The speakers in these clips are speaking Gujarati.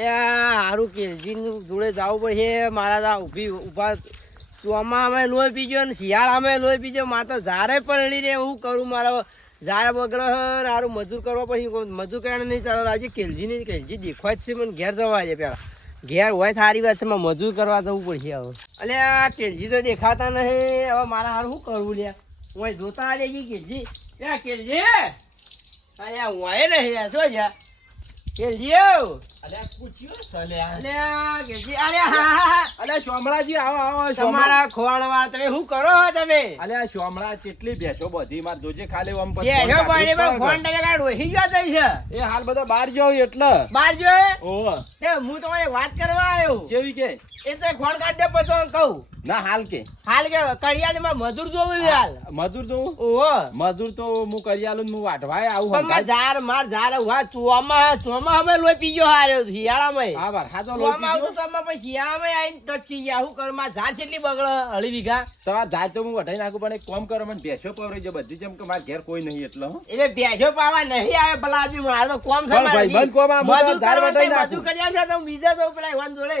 લે સારું કેલજીનું જોડે જવું પડશે મારા ત્યાં ઊભી, ઊભા. ચોમા અમે લોહી પીજો ને અમે લોહી પીજો મારે તો ઝારે પડી રે, હું કરું મારા ઝાડ બગડે ને હારું મજૂર કરવા પછી મજૂર કરવાને નહીં ચાલો આજે કેલજી નહીં કેલજી દેખવા જ છે, મને ઘેર જવા છે પેલા. ઘેર હોય સારી વાત છે મારે મજૂર કરવા જવું પડશે હવે. અલે, આ કેલજી તો દેખાતા નહીં, હવે મારા હારું શું કરવું લે? હું જોતા આ જઈએ કેલજી. કેલજી અહીંયા હું નહીં શું છે? કેલજી, આવ. અલ્યા પૂછ્યું સલ્યા અલ્યા કેલજી અલ્યા હા હા હા. અલ્યા સોમળાજી આવો આવો તમારા ખોવાણવા તમે શું કરો તમે? અલ્યા સોમળા કેટલી ભેંસો બધી માર જોજે ખાલી આમ કે હેડો પાણી પર ફોન ટકે કાઢ વહી ગયા તઈ છે. એ હાલ બધો બહાર જાવ એટલે. બાર જો એ એ હું તમારે વાત કરવા આવ્યો જેવી કે? એ તો ખોણ કાઢ દે પછી કહું. ના હાલ કે. હાલ કે કડિયાની માં મજૂર જોવું છે હાલ. મજૂર તો ઓહો. મજૂર તો હું કરિયાલું આલું હું વાટવાય આવું માર ઝાર માર ઝાર ઊભા ચોમા ચોમા અમે લોહી પીજો હાલ. હા હા. ચોમા શિયાળામાં આવીને ગયા. કેટલી બગડે અઢી વીઘા. તો હું વઢાઈ નાખું પણ એક કોમ કરો મને ભેંસો જાય બધી જેમ કે મારા ઘેર કોઈ નહીં એટલે એટલે ભેજો પાવા નહીં આવે પેલા મારે તો કોમ છે પણ મારે કોમ આ મજૂર કરવા વટાઈ તો નાખું. મજૂર કર્યા છે તો બીજા તો પેલા એવાન જોડે.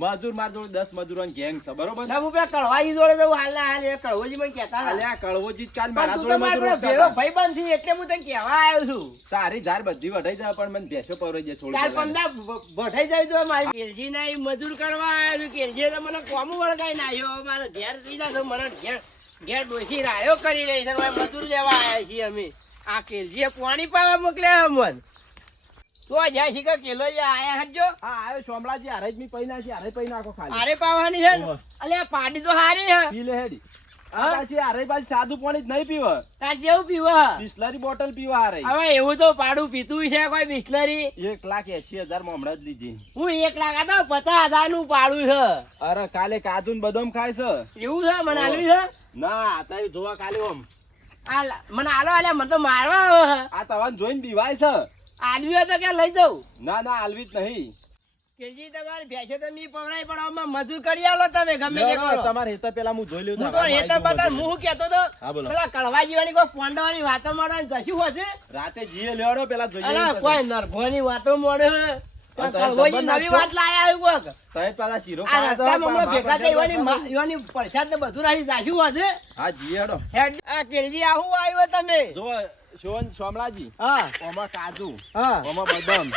મજૂર માર જોડે દસ મજૂરોની ગેંગ છે બરોબર? ના હું પેલા કળવાજી જોડે જવું હાલ ના હાલ એ કળવાજી મને કહેતા હતા. અલ્યા કળવોજી કાલ મારા જોડે મજૂર મારો ભાઈ બંધ. છે એટલે હું તને કહેવા આવ્યો છું. તારી ધાર બધી વઢાઈ જાય પણ મને ભેસો પવરાઈ જે થોડી ચાર. પંદર ભઠાઈ જાય તો મારી કેલજી ના મજૂર કરવા આવ્યો છું. કેલજી તો મને કોમું વળગાઈ નાખ્યો મારે ઘેર સીધા તો મને ઘેર ઘેર ડોસી રાયો કરી રહી છે. મજૂર લેવા આવ્યા છીએ અમે. આ કેલજીએ પાણી પાવા મોકલ્યા અમન. તો જાય છે કે કેલો જે આયા હટજો. હા આયો સોમલાજી હારે જ મી પૈ નાખી હારે પૈ નાખો ખાલી. આરે પાવાની છે ને? પાડી તો હારી હે પી લે હેડી. પાછી હારે પાછી સાદું પાણી જ નહીં પીવે. તાર જેવું પીવા? બિસ્લરી બોટલ પીવા હારે. હવે એવું તો પાડું પીતું છે કોઈ બિસ્લરી? એક લાખ એસી હજારમાં હમણાં જ લીધી. હું એક લાખ હતા પચાસ હજારનું પાડું છે. અરે કાલે કાજુ ને બદામ ખાય છે. એવું છે? મને આલવી છે? ના અત્યારે જોવા કાલે ઓમ આ લા- મને આલો આલ્યા મને તો મારવા આવે આ તવાન જોઈને બીવાય છે. આલવી તો કે લઈ દઉં ના ના આલવી જ નહીં. કેજી તમારી ભેંસો તો મી પવરાય પણ આમાં મજૂર કરી આલો તમે ગમે તે કરો. તમારે હેતર પેલા હું જોઈ લઉં હું તો તો આમાં હેતર આવી બતા હું કેતો તો પેલા કળવા જીવાની કોઈ પોંડવાની વાતો મોડે જશું હોશે? રાતે જીએ લેવડો પેલા જોઈએ અલા કોઈ નરભોની વાતો મળે કળવોજી નવી વાત લાયા આવ્યું કોક? પેલા શીરો આ રસ્તામાં ભેગા થઈ પર એવાની એવાની પ્રસાદ ને બધું રાખી જાશું હોશે? હા જીએ હેડ. આ કેલજી આવું આવ્યો તમે? જો શોન સોમલાજી હા. ઓમાં કાજુ. હા. ઓમાં બદામ.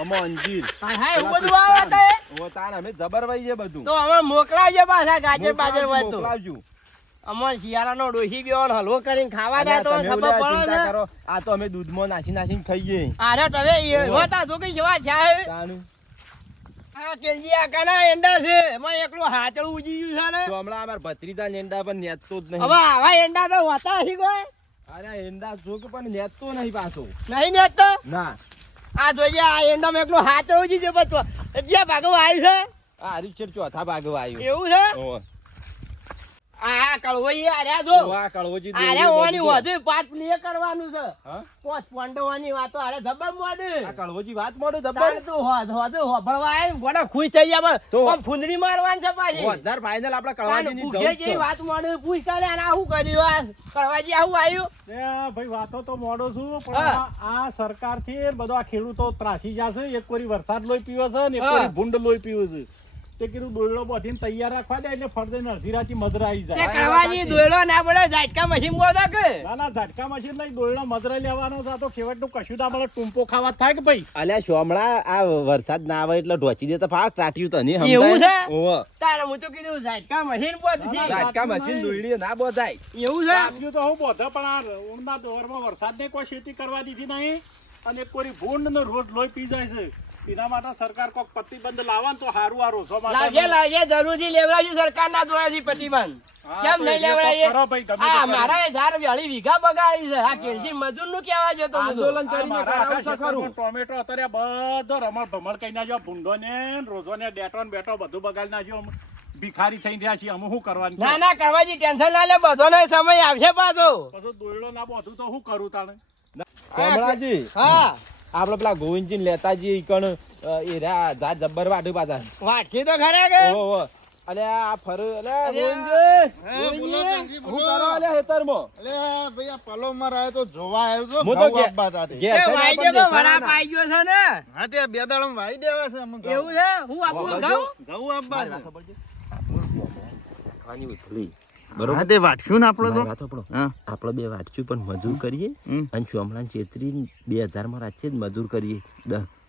ઓમાં અંજીર. હા હા એવું બધું આવે તે ઓ તાણ અમે જબર વઈ છે બધું. તો અમે મોકલાવજો પાછા ગાજર બાજર હોય તો મોકલાવજો. અમાર શિયાળાનો ડોસી બેવાનો હલવો કરીને ખાવા દે તો ખબર પડે ને. આ તો અમે દૂધમાં નાસી નાસીને ખાઈએ અરે તમે હોતા. તો કઈ જવા જાય. તાનું. આ કેલજી આકાના એંડા છે. એમાં એકલું હાથળું ઉજી ગયું છે ને. હમણાં અમાર ભત્રીજા એંડા પણ નેતતો જ નહીં. હવે આવા એંડા તો હોતા નથી કોઈ? અરે એંડા જોક પણ નેતતો નહીં પાછો. નહીં ને તો ના. આ જોઈએ આ એંડામાં એકલો હાથ ઉજી છે બધું. જ્યાં ભાગો આવ્યું છે? આ હરીશચર ચોથા ભાગવા આવ્યું. એવું છે. આ કળવઈ આર્યા જો. આ કળવોજી આર્યા ઓની વધુ પાટ પ્લે કરવાનું છે. હા? પોચ પોંડવાની વાતો આરે જબર મોડે. આ કળવોજી વાત મોડું જબર? તો હોદ હોદ હોભળવા આય ગોડા ખુશ થઈ ગયા પણ પણ આમ મારવાન છે પાછી. વધારે ફાઇનલ આપડા તાન કળવાજીની પૂછે જવું છે. વાત મોડે પૂછ કરે અને આવું કર્યું આ કળવાજી આવું આવ્યું. એ ભાઈ વાતો તો મોડો છું પણ આ- સરકારથી બધો આ ખેડૂતો ત્રાસી જશે એક કોરી વરસાદ લોહી પીવે છે ને એક કોરી ભૂંડ લોહી પીવે છે. તે કીધું દોયડો બોધીને તૈયાર રાખવા દે એટલે ફરતે અડધી રાતી મધરા આવી તે જાય કળવાજી દોયડો ના પડે ઝાટકા મશીન બોલતો કે? ના ના ઝાટકા મશીન લઈ દોયડો મધરા લેવાનો છે તો તો ખેવટનું કશું ના મળે ટૂંપો ખાવા થાય કે ભાઈ? અલ્યા શોમળા આ વરસાદ ના આવે એટલે ઢોચી દેતા ફાક ટાટ્યું તને એવું છે? ઓહો. તારે હું તો કીધું ઝાટકા મશીન બોલ ઝાટકા મશીન દોયડી ના બોધાય. એવું છે? આપ્યું તો હું બોધો પણ આ ઊંડના દોરમાં વરસાદને કોઈ ખેતી કરવા દીધી નહીં. અને એક ભૂંડ ને રોજ લોહી પી જાય છે. એના માટે સરકાર કોઈક પ્રતિબંધ લાવવાનું તો સારું આ છો લાવજે લાવજે જરૂરી લેવડાવજો સરકારના દ્વારાથી પ્રતિબંધ. કેમ નહીં એ કરો ભાઈ, ગમે આ મારા એ ઝાડ વેળી વીઘા બગાડી છે. આ કેલજી મજૂરનું કેવા જતો આંદોલન કરીને કરાવશો ખરું. ટોમેટો અત્યારે બધો રમણ ભમણ કરી નાખ્યો. ભૂંડો ને રોજો ને ડેટો ને બેટો બધું બગાડી નાખ્યો. અમે ભિખારી થઈ રહ્યા છીએ. અમે શું કરવાનું? ના ના કરવાજી ટેન્શન ના લે. બધો સમય આવશે પાછો. પછી દોયડો ના બધું તો શું કરું તાણે? કમળાજી. હા. આપડે પેલા ગોવિંદજી લેતાજી કણ એ એરા જાત જબ્બર વાટું પાછા વાટશે તો ખરા કે ઓહો. અલે આ ફર અલે ગોવિંદજી, હે. કરો અલે હેતરમાં? અલે ભાઈ આ પલોમાં રહ્યો તો જોવા આવ્યો છો હું તો ઘઉં તાતે. એ વાઈ ગયો તો દેખાડા વરાપ ગયો છે ને હા તે બે દાડમ વાઈ દેવા છે અમને એવું છે હું આપું વાહ, ઘઉં અબ્બા ખબર છે. ખાની ઉથલી. તે વાટશું ને આપણે તો. બે વાટશું પણ મજૂર કરીએ અને ચોમલાને ચેતરી બે હજારમાં રાખીએ જ મજૂર કરીએ.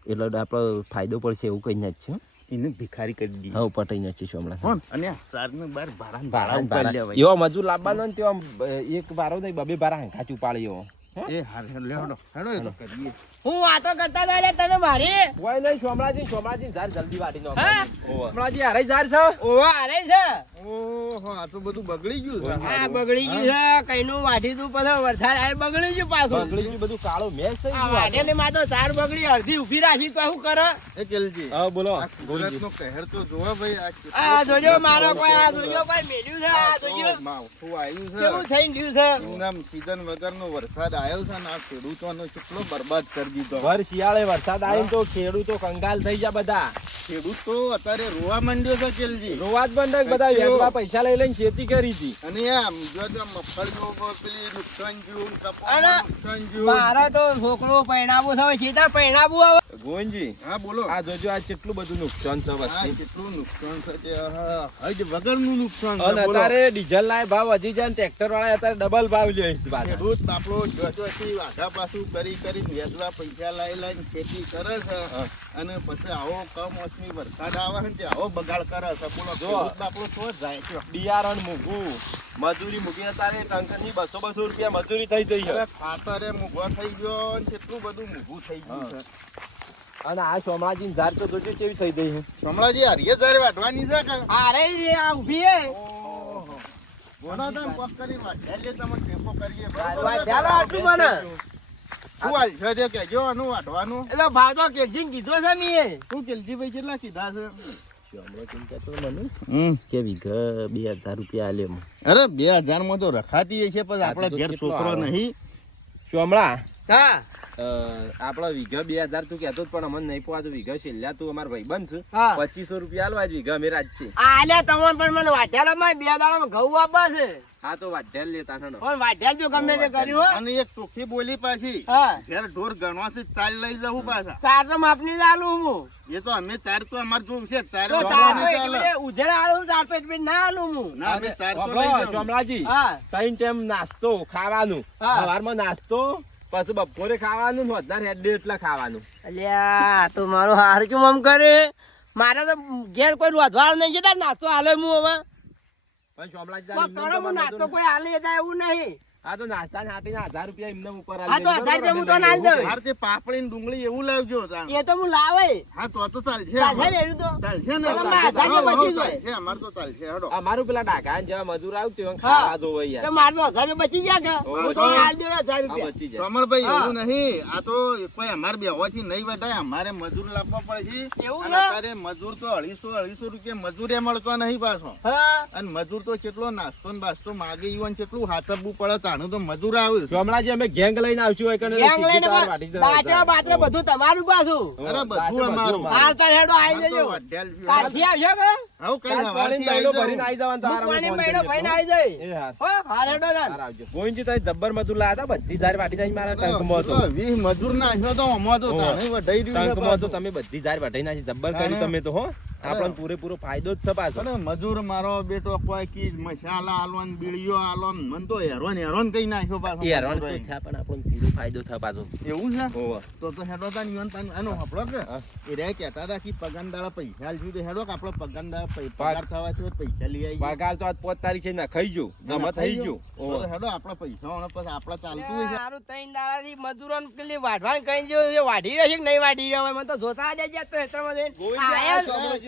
એટલે આપણો ફાયદો પડશે એવું કઈ જ છે એને ભિખારી કરી દીધી પટાઈ નથી ચોમલા કોણ? અને આ ચારનું બાર ભાડા ભાડા ભાડા ભાડા. ઉપાડી એવો મજૂર લાવવાનો ને તેવો એક બારો નહીં બબે બારા હાંકાચું પાડે એવો લેવાય. એ હાર હાર લેવડો હેડો કરીએ. હું વાતો કરતા હતા એટલે મારી કોઈ નહીં સોમલાજી સોમલાજી ઝાર જલ્દી વાટી નો હા? હારે ઝાર છે? ઓવા હારે છે. ઓહો આ તો બધું બગડી ગયું છે. આ બગડી ગયું છે. કઈનું વાઢી તું પછી વરસાદ આવે બગડી ગયું પાછું. બગડી ગયું બધું કાળો મેચ થઈ માં તો બગડી અડધી ઊભી રાખી તો શું કરે? એ કેલજી હા બોલો. કહેર તો જોવા ભાઈ આ જોજો મારો કોઈ આ જોજો કોઈ મેલ્યું છે આ જોજો. તો માવઠું આવ્યું છે. કેવું ગયું છે? નામ સીઝન વગરનો વરસાદ આવ્યો છે ને આ ખેડૂતોનો કેટલો બરબાદ કરી દીધો. વર શિયાળે વરસાદ આવે તો ખેડૂતો કંગાલ થઈ જાય બધા. ખેડૂત તો અત્યારે રોવા માંડ્યો છે કેલજી જ બંધ બધા. વેચવા પૈસા લઈ લઈને ખેતી કરી હતી. અને આમ જો તો મગફળીઓ પેલી નુકસાન જ્યું, નુકસાન જ્યું. મારા તો છોકરો પહેણાવું છે છેતા પહેણાવું હવે. ગોવિંદજી હા બોલો. આ જોજો આ કેટલું બધું નુકસાન છે હા કેટલું નુકસાન છે તે હા, હજ વગરનું નુકસાન છે અને અત્યારે ડીઝલ ના ભાવ વધી જાય ને ટ્રેક્ટર વાળા અત્યારે ડબલ ભાવ લે છે પાછા. ખેડૂત બાપડો જોજોથી વાઘા પાછું કરી કરી વેચવા પૈસા લાઈ લાઈને ખેતી કરે છે. અને પછી આવો કમોસમી વરસાદ આવે છે ને આવો બગાડ કરે છે. બોલો જો. બાપડો તો જાય છે. બિયારણ મૂકવું. મજૂરી મૂકી અત્યારે ટંકની બસો બસો રૂપિયા મજૂરી થઈ જઈ ખાતરે મૂઘો થઈ ગયો ને કેટલું બધું મૂઘું થઈ ગયું છે. અને આ સોમાજી ઝાર તો જોજો કેવી થઈ ગઈ છે. હમણાં હરિયે જારે વાટવાની છે કે? અરે રે આ ઊભી હે. બોલો તમે કોક કરીને વાઢ્યા લે તમે ટેકો કરીએ? વાઢ્યા આટલું મને? શું હાલ છે તે કહેજો આનું વાટવાનું એટલે તો કેજીને કીધો છે મીએ. કેલજી ભાઈ કેટલા કીધા છે? કે અરે બે હજારમાં તો રખાતી છે પણ આ ઘેર છોકરો નહીં. ચોમડા હા. આપડે વીઘા બે હજાર તું કેતો પણ અમને નહીં પોવાતું. વીઘા છેલ્લા તું અમાર ભાઈ બનશે હા. પચીસો રૂપિયા આલવા જ વીઘા મેરા જ છે. આલ્યા તમે પણ મને વાઢ્યાલા માં બે દાડામાં ઘઉં આપવા છે. હા તો વાઢ્યા લેતા ઠણો પણ વાઢ્યાલ જો ગમે તે કર્યું અને એક ચોખ્ખી બોલી પાછી. ઘેર ઢોર ગણવા છે ચાલ લઈ જવું પાછા. ચાર તો માપની આલું હું. એ તો અમે ચાર તો અમાર જોવું છે ચાર તો ઉધેડા આલું ચાર તો એક ના આલું હું. ના અમે ચાર તો લઈ જવું. ચોમલાજી. હા. ત્રણ ટાઈમ નાસ્તો ખાવાનું. સવારમાં નાસ્તો પછી બપોરે ખાવાનું વધારે હેડે એટલે ખાવાનું. અલ્યા તો મારો હાર કેમ આમ કરે? મારે તો ઘેર કોઈ રોધવા નહીં છે નાસ્તો હાલે હું હવે. પણ તો નાસ્તો કોઈ હાલે જાય એવું નહીં. આ તો નાસ્તા ને હાટીને હજાર રૂપિયા એમને ઉપર હા તો હજાર રૂપિયા હું તો ના દઉં. હાર તે પાપડી ને ડુંગળી એવું લાવજો એ તો હું લાવે. હા તો તો ચાલશે ચાલશે અમાર. તો. ચાલશે ને. હજાર હઉ, હઉ, બચી જાય. ચાલશે અમાર તો ચાલશે હડો. અમારું પેલા ડાકા જેવા મજૂર આવતું હોય, ખાવા દો હોય યાર મારું હજાર બચી ગયા કે? હું તો. હાલ દઉં હજાર રૂપિયા. બચી જાય કમળભાઈ એવું નહીં. આ તો કોઈ અમારે હોવાથી નહીં વટાય. અમારે મજૂર લાવવા પડે છે. એવું છે? મજૂર તો અઢીસો અઢીસો રૂપિયા મજૂરે મળતો નહીં પાછો. અને મજૂર તો કેટલો નાસ્તો ને બાસ્તો માગે ઈવન કેટલું હાથબવું પડે તાણું તો મજૂર હમણાં જે અમે ગેંગ લઈને આવશું હોય કને ગેંગ લઈને પણ હતા. બાચરા બધું તમારું પાછું. અરે બધું અમારું. હાલ તાર હેડો આવી જજો. કાઠી આવ્યો કે? આવું કઈ ના વાળી આવી ભરીને આવી જવાનું તારા અમે મહિનો ભાઈને આવી જઈ. હો. હાલ હેડો જાન. ગોવિંદજી તારી જબ્બર મજૂર લાયા હતા બધી જારી વાટી જાય મારા ટંકમાં હતો તો વીસ મજૂર નાખ્યો તો આમાં તો તાણે વઢાઈ રહ્યું ટંક ટંકમાં તો તમે બધી જારી વાટી નાખી. જબ્બર કરી તમે તો હો. આપણને પૂરેપૂરો ફાયદો જ છે પાછો. અરે મજૂર મારો બેટો કોઈ કી મસાલા આલોન ને બીડીઓ આલો ને મન તો હેરોન હેરોન કઈ નાખ્યો પાછો હેરોન તો થા પણ આપણને પૂરો ફાયદો પાછો. એવું છે? તો તો હેડો તા નિયન તાન આનો આપણો કે. એ રે કહેતા હતા કે પગારદાળા પૈસા આલશું તો હેડો કે આપણો દાળ પૈ- પગાર થવા છે પૈસા લઈ આવીએ. પગાર તો આજ પાંચ તારીખે ના ખાઈ જો જમા થઈ ગયો. તો તો હેડો આપણો પૈસા વાળા પછી આપણો ચાલતું હોય છે. સારું ત્રણ દાડાથી મજૂરોને પેલી વાઢવાન કહી જો વાઢી રહી છે કે નહીં વાઢી રહ્યો મને તો જોતા જ જતો હેતરમાં જઈને. આયા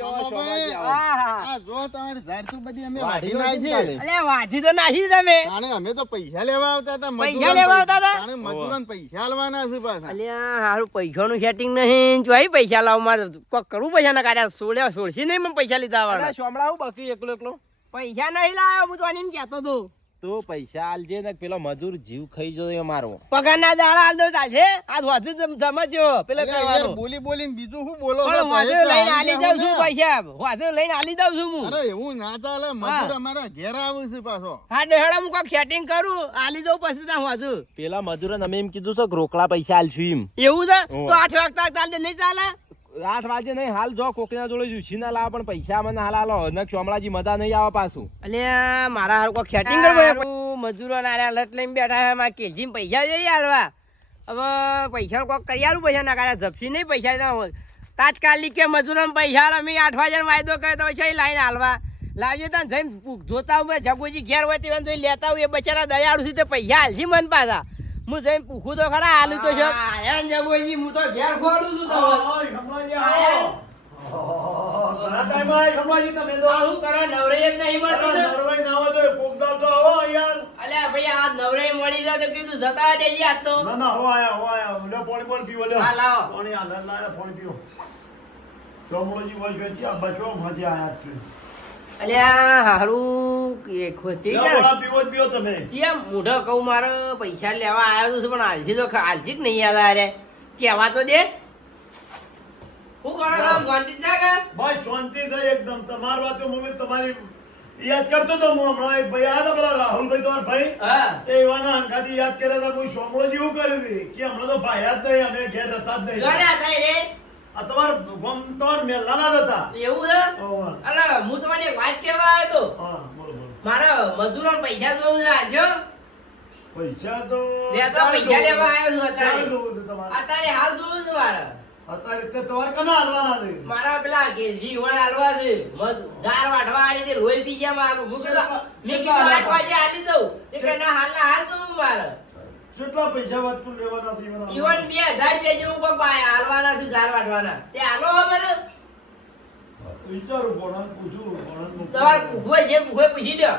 જ. સોમાજી આવો, સોમાજી આવો. હા, હા. આ જો તમારી ઝાડતું બધી અમે વાઢી વાઢી નાખી નાખી વાઢી તો નાખી તમે. તાણે અમે તો પૈસા લેવા આવતા હતા પૈસા મજૂરોને લેવા આવતા હતા? તાણે મજૂરોને પૈસા આલવાના છે પાછા. અલ્યા હારું પૈસાનું સેટિંગ નહીં. જોઈ પૈસા લાવ મારે કોક કરવું પૈસા ના કાઢ્યા સોળ્યા સોળસી નહીં મને પૈસા લીધા વાળા સોમડા હું બાકી એકલો એકલો. પૈસા નહીં લાવ્યો હું તો આને એમ કહેતો હતો. તો પૈસા આલજે ને પેલો મજૂર જીવ ખાઈ જોયો મારો પગાર ના દાડા આલ દો ચાલશે આ વધુ સમજ્યો પેલો કરવાનો બોલી બોલીને બીજું શું બોલો? પણ સાહેબ લઈને આલી દઉં છું પૈસા. વધુ લઈને આલી દઉં છું હું. અરે એવું ના ચાલે. મજૂર અમારા ઘેર આવે છે પાછો. હા ડેહડા હું કોક સેટિંગ કરું. આલી દઉં પછી ત્યાં વાજુ પેલા મજૂરને અમે એમ કીધું છે કે રોકડા પૈસા આલશું એમ. એવું છે? તો આઠ વાગતા ચાલે નહીં ચાલે? આઠ વાગે નહીં હાલ જો કોકના જોડે જુસી ના લાવો પણ પૈસા મને હાલ હાલો ને ચોમલાજી મજા નહીં આવે પાછું. અને મારા હારું કોક ખેટિંગ કરવું. મજૂરો ના લટ લઈને બેઠા હે મારા કેજી પૈસા જોઈએ હાલવા. હવે પૈસા કોક કરી આલું પૈસા ના કાઢ્યા જપસી નહીં પૈસા તો તાત્કાલિક કે મજૂરો પૈસા હાલ અમે આઠ વાગ્યાનો વાયદો કર્યો તો પછી લાઈન હાલવા. લાવજો ત્યાં જઈને જોતા હું જગુજી ઘેર હોય તે જોઈ લેતા હોય એ બચારા દયાળુ છે તે પૈસા હાલશી મન પાછા. હું જઈને પૂછું તો ખરા હાલું તો છે. જગુજી હું તો ઘેર ખોડું છું તો ઘણા ટાઈમ આય ખમલાજી તમે તો. આ હું કરો નવરે જ નહીં મળતી ને. નરવાઈ ના હોય તો પોગદાર તો આવો યાર. અલ્યા ભાઈ આ નવરે મળી જાય તો કીધું જતા જઈએ આ તો. ના ના હો આયા હો આયા. લે પાણી પણ પીવો લે હા, લાવો. પાણી આ લાયા લાયા પાણી પીવો. ચોમોજી હોય છે આ બચો મજા આયા જ છે. અલ્યા હારું એ ખોચી લ્યો, પીવો પીવો તમે. જ્યાં મોઢો કહું મારે પૈસા લેવા આવ્યો છું પણ આલસી તો આલસી જ નહીં યાદ અરે કેવા તો દે? હું કરો કામ શાંતિ ભાઈ શાંતિ છે એકદમ. તમારી વાતો મમ્મી તમારી યાદ કરતો તો હું હમણાં ભાઈ આવ્યા પેલા રાહુલભાઈ તમારા ભાઈ. એ એવાના અંગાથી યાદ કર્યા હતા કોઈ સોમળો જેવું કર્યું હતી કે હમણાં તો ભાઈ જ નહીં અમે ઘેર રહેતા જ નહીં. ગણ્યા થાય રે આ તમારા ગામ તમારા મેલાના જ હતા. એવું છે? ઓવા. હું તમને એક વાત કહેવા આવ્યો તો. હા બોલો બોલો. મારા મજૂરો પૈસા જોવું છે આજો પૈસા તો લેતો પૈસા લેવા આવ્યો છું અત્યારે. અત્યારે હાલ જોવું છે મારા. અત્યારે તે તમારે કના હાલવાના છે? મારા પેલા કેજી વણ હાલવા છે. જાર વાઢવા આલી તે લોહી પી ગયા મારું. હું મેં કીધું આઠ વાગે આલી દઉં. તે કે ના હાલ ના હાલ જોવું મારે. કેટલા પૈસા વાત તું લેવાના છે મને ઈવન બે હજાર બે જેવું પણ હાલવાના છે ઝાર વાટવાના તે હાલો મને વિચારું ભણાને પૂછું ભણાને તમારે પૂછવું જે પૂછે પૂછી દો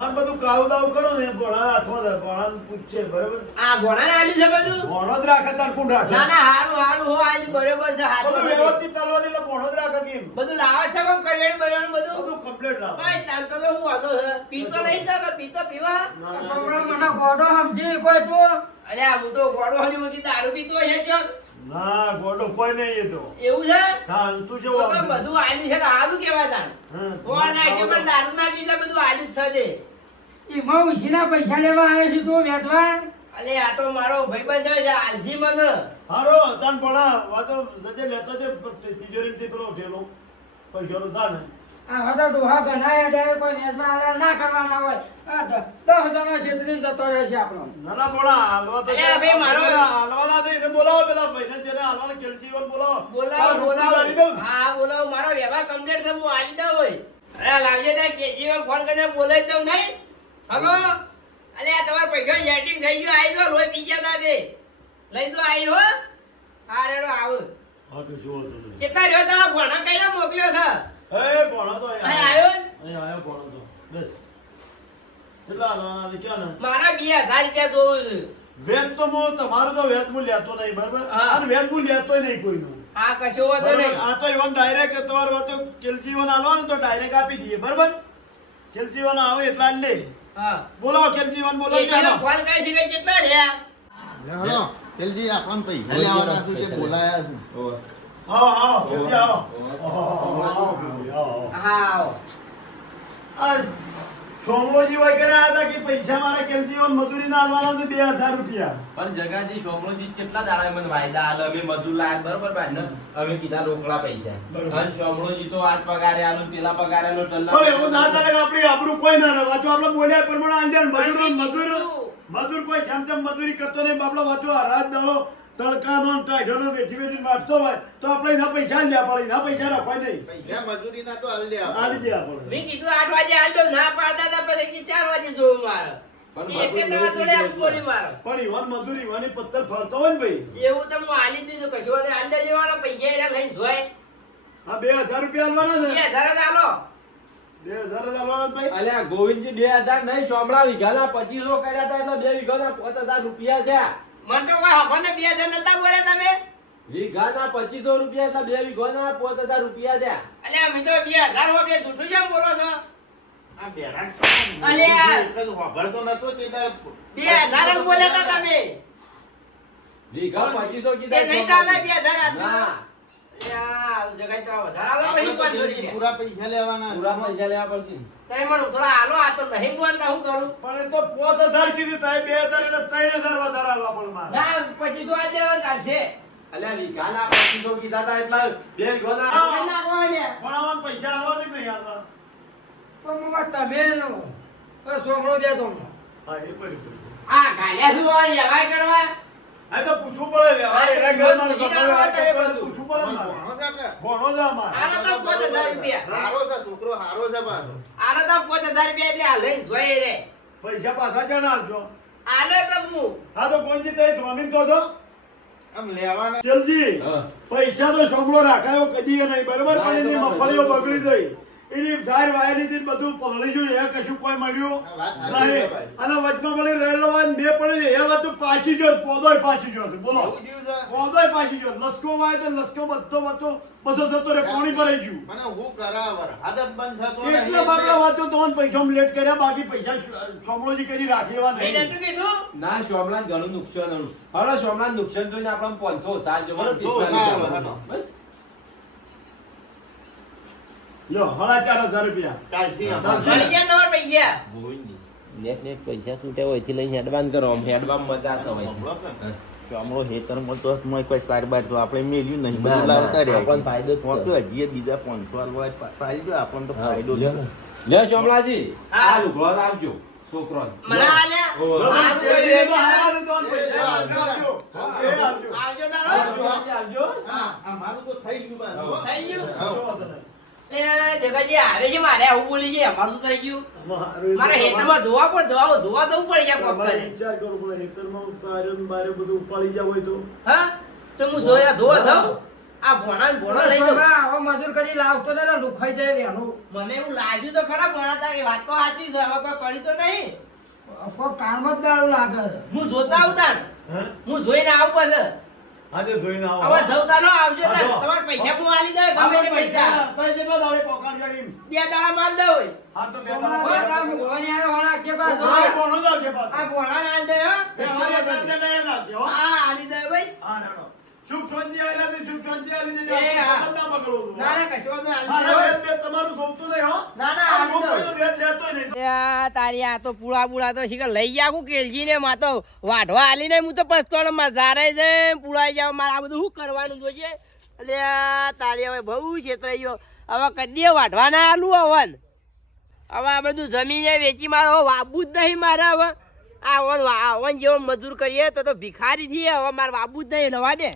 આ બધું કાવ દાવ કરો ને ભણા હાથમાં દે ભણાને પૂછે બરાબર? આ ગોણા આલી છે બધું? ભણો જ રાખે તાર કોણ રાખે ના ના હારું હારું હો આજ બરોબર છે હાથ બધું વ્યવસ્થિત ચાલવા દે એટલે ભણો જ રાખે કેમ? બધું લાવે છે કોણ કરિયાણું બરિયાણું બધું? બધું કમ્પ્લીટ લાવે. ભાઈ તાર તો હું વાંધો છે પીતો નહીં તો કે પીતો પીવા. છોકરા મને ગોડો સમજી કોઈ તો. અરે હું તો ગોળો હજી મોટી દારૂ પીતો છે કે ના ગોડો કોઈ નહીં એ તો એવું છે? હા તું જો તો બધું આલી છે તો હારું કેવાય તાર. હા, આ કે પણ દારૂ ના પીતા બધું આલ્યું જ છે એમાં ઉછીના પૈસા લેવા આવે છે તું વેચવા? અલે આ તો મારો ભાઈબંધ છે આલજી મને હારો તન ભણા વાતો જજે લેતો છે તિજોરીમાંથી પેલો ઢેલો પૈસાનો થા ને. આ બધા ડોહા ગણાય ત્યારે કોઈ વેચવા આલે ના કરવાના હોય. આ દસ જણા છેતરીને જતો રહેશે આપણો. નાના ના હાલવા તો ભાઈ, મારો- હાલવાના છે એને બોલાવો પેલા ભાઈને જેને હાલવાના કેલજીવન બોલાવો. બોલાવો બોલાવો. હા બોલાવો મારો વ્યવહાર કમ્પ્લીટ છે હું આલી દઉં હોય અરે લાવજે ત્યાં કેજીમાં ફોન કરીને બોલાવી દઉં નહીં. હલો? અલે આ તમારા પૈસા સેટિંગ થઈ ગયું. આવી દો લોહી પી ગયા તા લઈ દો આવી હો. હા રેડો આવ. તમે કેટલા રહ્યો તમારા ભણા કઈને મોકલ્યો છે? એ ભણો તો આવ્યો ને? અહીંયા આવ્યો ભણો તો. બસ. કેટલા હાલવાના છે? ક્યાં મારા બે હજાર રૂપિયા જોવું છે. વેત તો મો તમારો તો વેત હું લેતો નહીં બરાબર? હા. અને વેત હું લેતોય નહીં કોઈનું. આ કશો વાંધો નહીં. આ તો ઈવન ડાયરેક્ટ તમારે વાતો કેલજીવન આલવાનું તો ડાયરેક્ટ આપી દઈએ બરાબર? કેલજીવન આવે એટલા જ લે. બોલાવો કેલજીવન બોલાવો ક્યાં ફોન કરી છે કે કેટલા રહ્યા હેલો કેલજી આપણને પૈસા લેવાના છે તે બોલાયા છે આવો આવો કેલજી આવો આવો, આવો, કેલજી, આવો, આવો. આવો. આ સોમલોજી હોય કે આયા હતા કે પૈસા મારા કેલજીવન મજૂરી ના આલવાના છે બે હજાર રૂપિયા. પણ જગાજી સોમલોજી કેટલા દાડા મને વાયદા આલે અમે મજૂર લાયા બરોબર ભાઈ? ને અમે કીધા રોકડા પૈસા. અને સોમલોજી તો આજ પગારે આલો પેલા પગારે આલો પણ ટલ્લા એવું ના ચાલે આપણી આબરૂ કોઈ ના રહે. જો આપણે બોલ્યા પ્રમાણે આંજણ મજૂર મજૂર મજૂર કોઈ જેમ મજૂરી કરતો નહીં. બાપડો વાંચો આ રાત દાડો તડકાનો ને ટાઢોનો વેઠી વેઠી વાંચતો હોય તો આપણે એના પૈસા લેવા લ્યા પડે એના પૈસા રાખવાય નહીં. પૈસા મજૂરી ના તો હાલ દે હાલ દેવા પડે. મેં કીધું આઠ વાગે આલજો ના પાડતા હતા પછી કે ચાર વાગે જોવું મારે. પણ ઈવન મજૂરી ઈવાની પત્તર ફરતો હોય ને ભાઈ. એવું તો હું આલી જ દીધું કશું દેજો વાળા પૈસા એના લઈને જોય આ બે હજાર રૂપિયા આલવાના બે છે બે હજાર જ છે અલ્યા ગોવિંદજી બે હજાર નહીં સોમડા વીઘાના પચીસો કર્યા હતા એટલે બે વીઘાના પાંચ હજાર રૂપિયા થયા. મને તો કોઈ હફાને બે હજાર નતા બોલે તમે? વીઘાના પચીસો રૂપિયા એટલે બે વીઘાના પોત હજાર રૂપિયા થયા. અલે અમે તો બે હજાર રૂપિયા જૂઠું છે બોલો છો? આ બેરાન નતો તે બે હજાર જ બોલ્યા હતા તમે. વીઘા પચીસો તે નહીં ચાલે બે હજાર? ના. તો વધારે રૂપિયા. પૂરા પૈસા લેવાના. પૂરા પૈસા લેવા પડશે. તમે મને થોડા હાલો આ તો નહીં બોલતા હું કરું? પણ તો પાંચ હજાર કીધી તાય બે એટલે ત્રણ હજાર વધારે આલવા પડે મારે. ના પછી તો આ દેવા ચાલશે. અલ્યા પચીસો કીધા તા એટલા બે વીઘોના હા. કઈ નાખો ને ભણાવવાના પૈસા આલવા દે કે નહીં આલવા. પણ મમ્મા તમે નો છોકરો બે છોકરો હા એ પડી પડી આ ગાલ્યા શું હોય? વ્યવહાર કરવા? આ તો પૂછવું પડે વ્યવહાર એના ઘરમાં બધું કપડાં આ કીધા કપડાં બધું. પૂછવું પડે ભણો છે કે? ભણો છે અમારે. આનો તો પાંચ હજાર રૂપિયા. હારો છે છોકરો હારો છે પાછો આનો તો પાંચ હજાર રૂપિયા એટલે આ લઈને જોઈ રે. પૈસા પાછા આનો તો હું હા તો કોણજી તે ધ્વનિન તો છો આમ લેવાના. જલજી પૈસા તો સોમલો રાખાયો કદી નહીં. બરોબર પણ એની બગડી ગઈ. એની ઝાર વાયેલી હતી બધું પલળી ગયું એ કશું કોઈ મળ્યું નહીં. અને વચમાં પડી રહેલો હોય બે પડી એ વાત પાછી જો પોદોય પાછી જો બોલો. પોદોય પાછી જો લસકો વાય તો લસકો બધો બધો બધો થતો રે પાણી ભરાઈ ગયું. મને હું કરાવર? આદત બંધ થતો એટલે બાપડા વાતો તો પૈસા લેટ કર્યા બાકી પૈસા સોમળોજી કરી રાખેવા નહીં. કીધું? ના સોમનાથ ઘણું નુકસાન હતું. હવે સોમનાથ નુકસાન જોઈને આપણે પાંચસો સાત જવાનું. બસ. લો હળા ચાર હજાર રૂપિયા. પૈસા નેટ નેટ પૈસા છૂટ્યા હોયથી લઈને હેડવાન કરો. આમ હેડવામ મજા આવે સાંભળો હેતર હા. કે હમણાં હેતરમાં તો કોઈ કારબાર તો આપણે મેળ્યું નહીં. બધું લાવતા રહ્યા. આપણને ફાયદો છે. હજી બીજા પાંચસો આલવા પાછા આલજો આપણને તો ફાયદો લે લ્યો. લ્યો હા. આ લુગડો લાવજો છોકરો મને આવજો, આવજો, આવજો. હા, તો થઈ ગયું થઈ ગયું? જગાજી હારે છે મારે આવું બોલી છે અમારું તો થઈ ગયું? મારું એ તો મારે હેતરમાં જોવા પણ જોવા જોવા જવું પડે છે કોક વિચાર કરવો પડે હેતરમાં ઉતાર્યો ને બારે બધું ઉપાડી જાવ હોય તો. હા? તો હું જોયા જોવા જાઉં? આ ભોણા ભોણા લઈ જાઉં. છોકરા મજૂર કરી લાવતો ને લુખાઈ જાય વેનું મને એવું લાગ્યું તો ખરા ભોણા તારી વાત તો સાચી છે હવે કોઈ કરી તો નહીં. કોઈ કાનમાં જ દારૂ લાગે હું જોતા આવતા હું જોઈને આવું પછી. આજે જોઈને આવો હવે જવતા નો આવજો. તમારા પૈસા હું આલી દે ગમે તે પૈસા પૈસા તારે કેટલા દાડે પોકાડ્યા એમ? બે દાડા માર હોય હા તો બે દાડા બેટા મૂકવાની હારે વાળા કે પાછો. હા, કોનો કે પાસ આ પાછો? ના દે હો બે હારે દે જ આવશે, હો? હા આલી દે ભાઈ હા, રેડો. શુભ શાંતિ આવેલા તો શુભ શાંતિ આલી દેજો. આપણે ના બગડવું ના ના કશો વાંધો આલી ના, દઉં વેદ બેદ તમારું ગમતું નહીં, હો? ના, ના, આ આલી દો. ગોપાઈનો નહીં. યા તારી આ તો પૂળા પૂળા તો શીખર લઈ ગયા હું કેલજી ને માં તો વાઢવા આલી હું તો પસ્તોડમાં ઝારે છે પૂળાઈ જાવ મારે આ બધું શું કરવાનું જોઈએ એટલે તારી હવે બહુ છેતરાઈ ગયો હવે કદી વાઢવા ના આલું હવન હવે આ બધું જમીન એ વેચી મારે વાબુ જ નહીં મારે હવે આ ઓન જેવો મજૂર કરીએ તો તો ભિખારી થઈએ હવે મારે વાબુ જ નહીં નવા દે